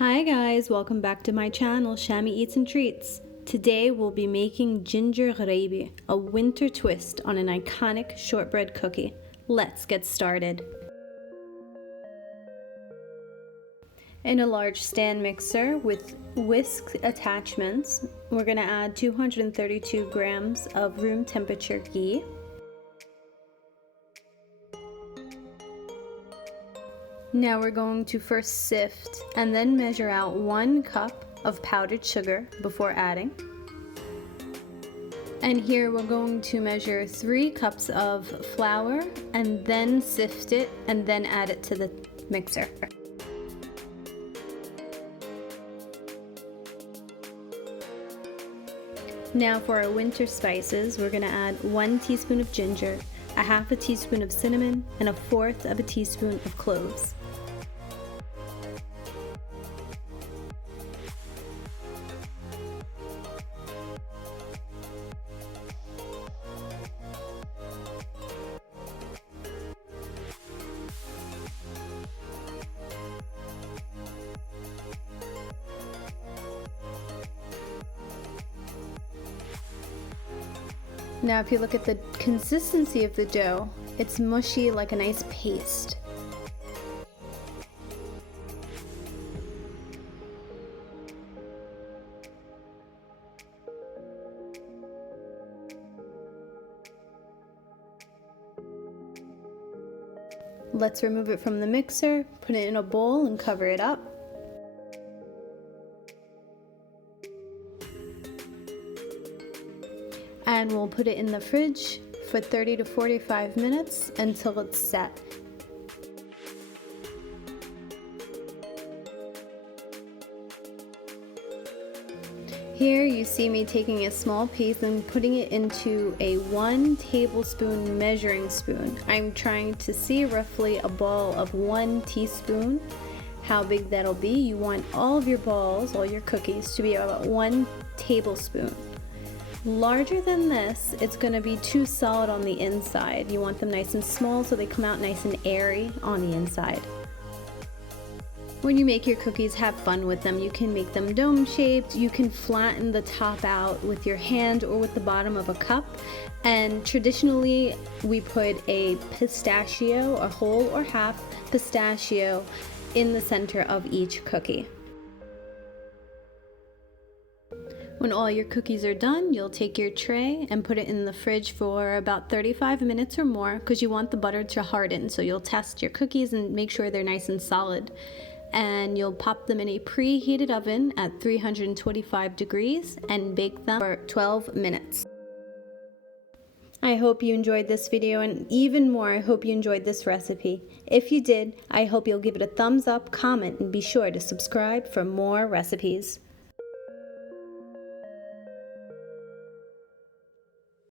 Hi guys, welcome back to my channel, Shami Eats and Treats. Today we'll be making ginger ghraybeh, a winter twist on an iconic shortbread cookie. Let's get started. In a large stand mixer with whisk attachments, we're going to add 232 grams of room temperature ghee, Now we're going to first sift and then measure out 1 cup of powdered sugar before adding. And here we're going to measure 3 cups of flour and then sift it and then add it to the mixer. Now for our winter spices, we're going to add 1 teaspoon of ginger, a half a teaspoon of cinnamon, and a 1/4 of a teaspoon of cloves. Now if you look at the consistency of the dough, it's mushy like a nice paste. Let's remove it from the mixer, put it in a bowl and cover it up. And we'll put it in the fridge for 30 to 45 minutes until it's set. Here you see me taking a small piece and putting it into a 1 tablespoon measuring spoon. I'm trying to see roughly a ball of 1 teaspoon, how big that'll be. You want all of your balls, all your cookies, to be about 1 tablespoon. Larger than this, it's going to be too solid on the inside. You want them nice and small so they come out nice and airy on the inside. When you make your cookies, have fun with them. You can make them dome shaped, you can flatten the top out with your hand or with the bottom of a cup. And traditionally we put a pistachio, a whole or half pistachio, in the center of each cookie. When all your cookies are done, you'll take your tray and put it in the fridge for about 35 minutes or more because you want the butter to harden. So you'll test your cookies and make sure they're nice and solid. And you'll pop them in a preheated oven at 325 degrees and bake them for 12 minutes. I hope you enjoyed this video, and even more, I hope you enjoyed this recipe. If you did, I hope you'll give it a thumbs up, comment, and be sure to subscribe for more recipes.